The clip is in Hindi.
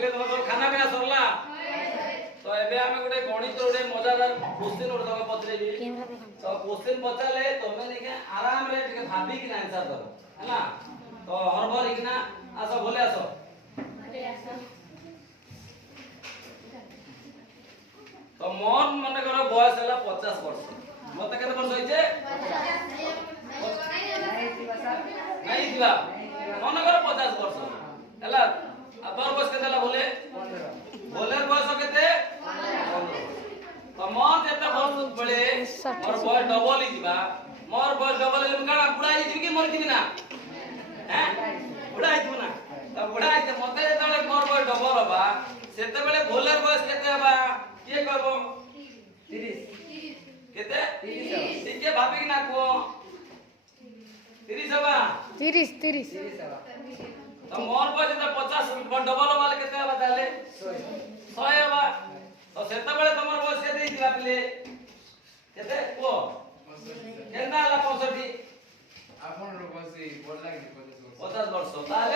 पिले तुम सब खाना पीना सरला तो एबे हमें गोटे गणित गोटे मजादार क्वेश्चन गोटे तक पचरेबी तो क्वेश्चन पचाले तुम निके आराम रे टिके भाबी कि आंसर दो हैना तो हरभर इकना आसो बोले आसो तो मोर मने करो बयस हला 50 वर्ष मते केते वर्ष होइचे 50 नहीं दिवा मने करो 50 वर्ष हला आ तोर बयस केते हला बोले बोले बयस केते 15 तो मोर जेते वर्ष बळे मोर बयस डबल ही दिवा मोर बयस डबल हे काना बुढा ही दिबी कि मरि दिबी ना हैं बुढा ही दिबी ना तो बुढा ही मते जेते मोर बयस डबल होबा सेते बेले बोले बयस केते होबा ये करबो 30 केते 30 ठीक है भाभी ना को 30 हवा 30 तो मोर बजे तो 50 डबल वाले केते हवा ताले 100 हवा तो सेते बेले तमर बस केते दिला पिले केते को केना ला 65 आपन लोग बस बोल लागे 50 वर्ष ताले